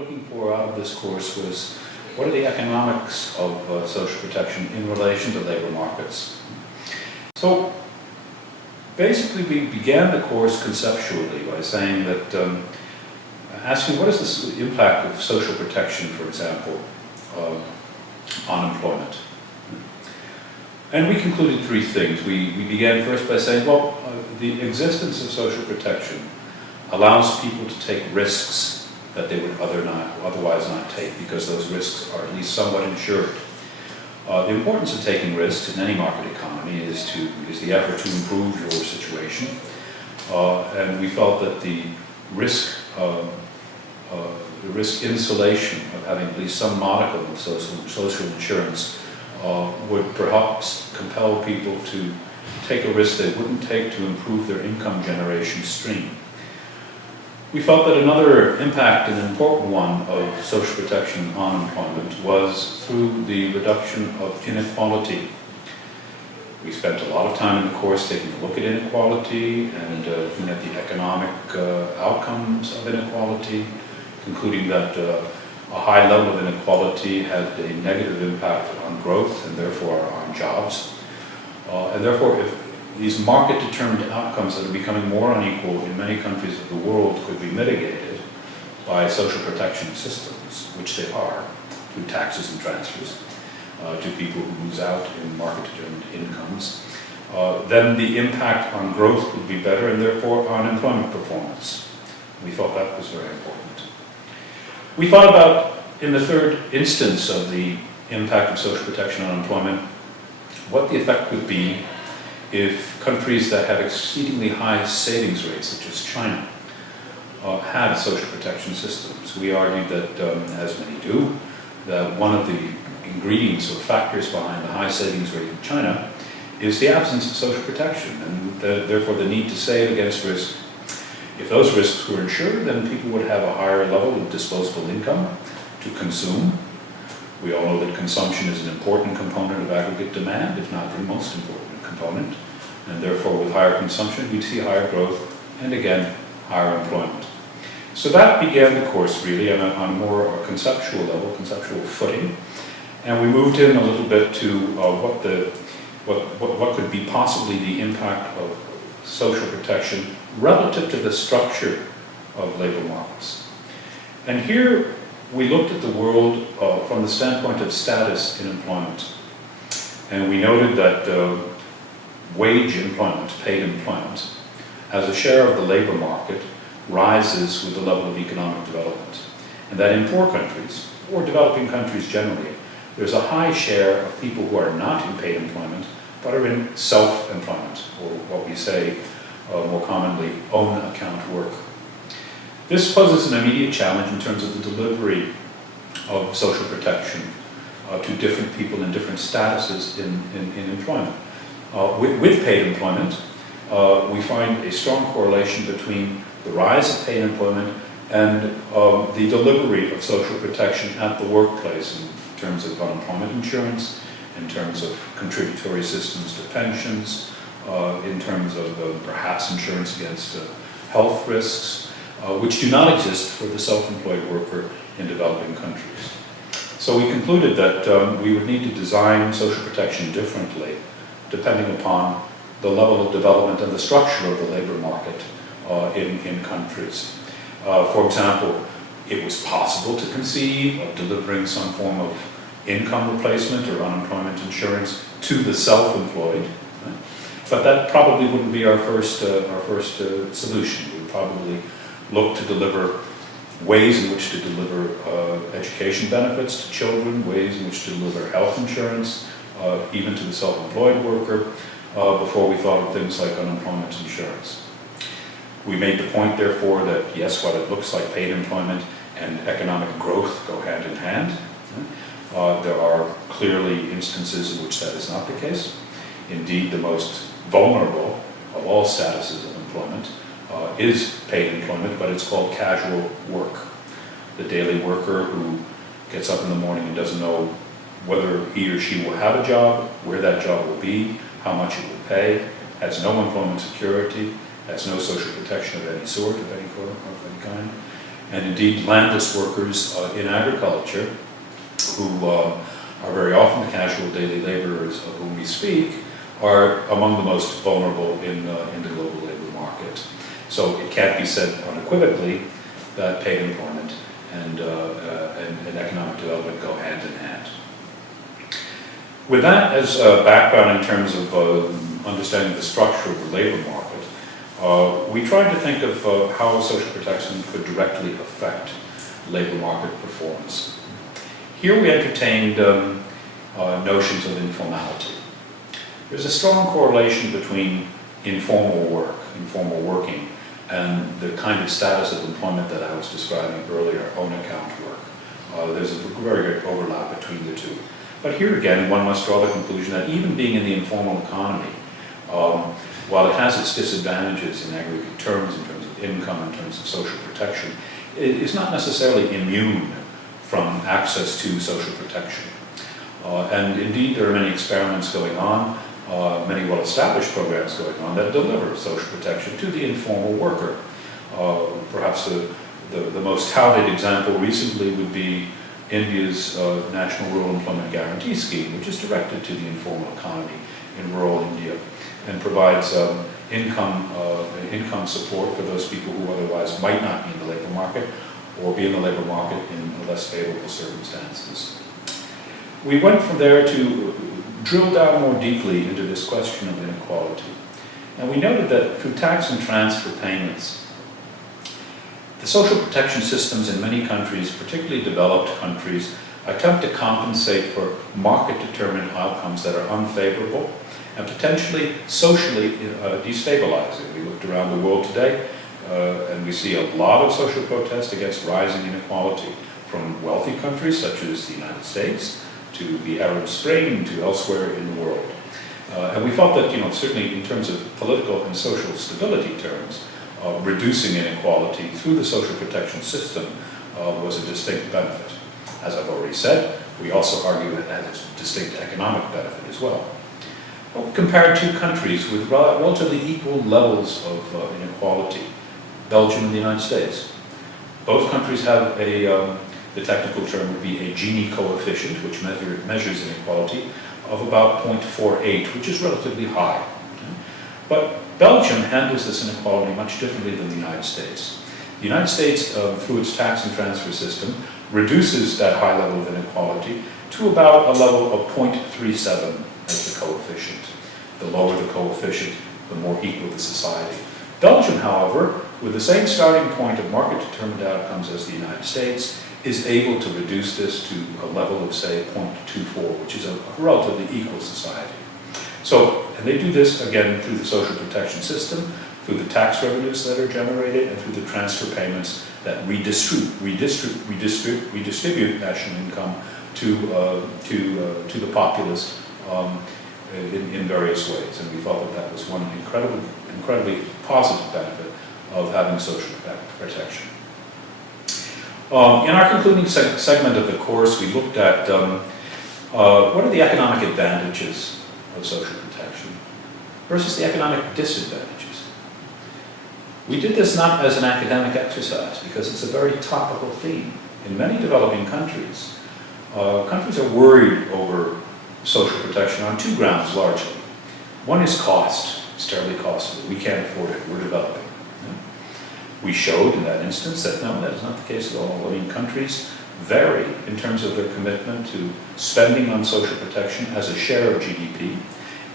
looking for out of this course was what are the economics of social protection in relation to labor markets. So basically we began the course conceptually by saying that, asking what is the impact of social protection, for example, on employment. And we concluded three things. We began first by saying, well, the existence of social protection allows people to take risks that they would otherwise not take, because those risks are at least somewhat insured. The importance of taking risks in any market economy is the effort to improve your situation. And we felt that the risk insulation of having at least some modicum of social insurance would perhaps compel people to take a risk they wouldn't take to improve their income generation stream. We felt that another impact, and an important one, of social protection on employment was through the reduction of inequality. We spent a lot of time in the course taking a look at inequality and looking at the economic outcomes of inequality, concluding that a high level of inequality had a negative impact on growth and therefore on jobs. And therefore, if these market-determined outcomes that are becoming more unequal in many countries of the world could be mitigated by social protection systems, which they are, through taxes and transfers, to people who lose out in market-determined incomes, then the impact on growth would be better and therefore on employment performance. We thought that was very important. We thought about, in the third instance of the impact of social protection on employment, what the effect would be if countries that have exceedingly high savings rates, such as China, had social protection systems. We argued that, as many do, that one of the ingredients or factors behind the high savings rate in China is the absence of social protection, and therefore the need to save against risk. If those risks were insured, then people would have a higher level of disposable income to consume. We all know that consumption is an important component of aggregate demand, if not the most important component, and therefore with higher consumption we'd see higher growth and again higher employment. So that began the course really on a more conceptual level, conceptual footing, and we moved in a little bit to what could be possibly the impact of social protection relative to the structure of labor markets. And here we looked at the world from the standpoint of status in employment, and we noted that wage employment, paid employment, as a share of the labor market rises with the level of economic development. And that in poor countries, or developing countries generally, there's a high share of people who are not in paid employment, but are in self-employment, or what we say more commonly, own account work. This poses an immediate challenge in terms of the delivery of social protection to different people in different statuses in employment. With paid employment, we find a strong correlation between the rise of paid employment and the delivery of social protection at the workplace in terms of unemployment insurance, in terms of contributory systems to pensions, in terms of perhaps insurance against health risks, which do not exist for the self-employed worker in developing countries. So we concluded that we would need to design social protection differently depending upon the level of development and the structure of the labor market in countries. For example, it was possible to conceive of delivering some form of income replacement or unemployment insurance to the self-employed, right? But that probably wouldn't be our first solution. We would probably look to deliver ways in which to deliver education benefits to children, ways in which to deliver health insurance, even to the self-employed worker, before we thought of things like unemployment insurance. We made the point, therefore, that yes, what it looks like paid employment and economic growth go hand in hand. There are clearly instances in which that is not the case. Indeed, the most vulnerable of all statuses of employment is paid employment, but it's called casual work. The daily worker who gets up in the morning and doesn't know whether he or she will have a job, where that job will be, how much it will pay, has no employment security, has no social protection of any sort, of any kind, And indeed, landless workers in agriculture, who are very often the casual daily laborers of whom we speak, are among the most vulnerable in the global labor market. So it can't be said unequivocally that paid employment and economic development go hand in hand. With that as a background in terms of understanding the structure of the labor market, we tried to think of how social protection could directly affect labor market performance. Here we entertained notions of informality. There's a strong correlation between informal work, informal working, and the kind of status of employment that I was describing earlier, own account work. There's a very great overlap between the two. But here again, one must draw the conclusion that even being in the informal economy, while it has its disadvantages in aggregate terms, in terms of income, in terms of social protection, it is not necessarily immune from access to social protection. And indeed, there are many experiments going on, many well-established programs going on that deliver social protection to the informal worker. Perhaps the most touted example recently would be India's National Rural Employment Guarantee Scheme, which is directed to the informal economy in rural India and provides income support for those people who otherwise might not be in the labor market or be in the labor market in less favorable circumstances. We went from there to drill down more deeply into this question of inequality. And we noted that through tax and transfer payments, the social protection systems in many countries, particularly developed countries, attempt to compensate for market-determined outcomes that are unfavorable and potentially socially destabilizing. We looked around the world today and we see a lot of social protest against rising inequality from wealthy countries such as the United States to the Arab Spring to elsewhere in the world. And we felt that, certainly in terms of political and social stability terms, reducing inequality through the social protection system was a distinct benefit. As I've already said, we also argue that it has a distinct economic benefit as well. Well, compare two countries with relatively equal levels of inequality, Belgium and the United States. Both countries have the technical term would be a Gini coefficient, which measures inequality, of about 0.48, which is relatively high. But Belgium handles this inequality much differently than the United States. The United States, through its tax and transfer system, reduces that high level of inequality to about a level of 0.37 as the coefficient. The lower the coefficient, the more equal the society. Belgium, however, with the same starting point of market-determined outcomes as the United States, is able to reduce this to a level of, say, 0.24, which is a relatively equal society. So, and they do this, again, through the social protection system, through the tax revenues that are generated, and through the transfer payments that redistribute national income to the populace in various ways. And we thought that that was one incredibly positive benefit of having social protection. In our concluding segment of the course, we looked at what are the economic advantages of social protection versus the economic disadvantages. We did this not as an academic exercise because it's a very topical theme. In many developing countries, countries are worried over social protection on two grounds largely. One is cost. It's terribly costly. We can't afford it. We're developing. We showed in that instance that no, that is not the case at all. I mean, countries vary in terms of their commitment to spending on social protection as a share of GDP,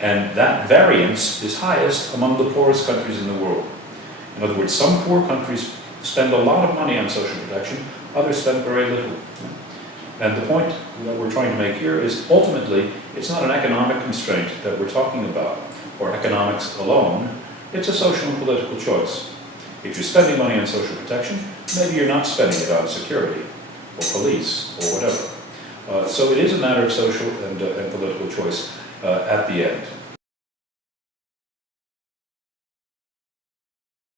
and that variance is highest among the poorest countries in the world. In other words, some poor countries spend a lot of money on social protection, others spend very little. And the point that we're trying to make here is ultimately, it's not an economic constraint that we're talking about, or economics alone, it's a social and political choice. If you're spending money on social protection, maybe you're not spending it on security, or police, or whatever. So it is a matter of social and political choice at the end.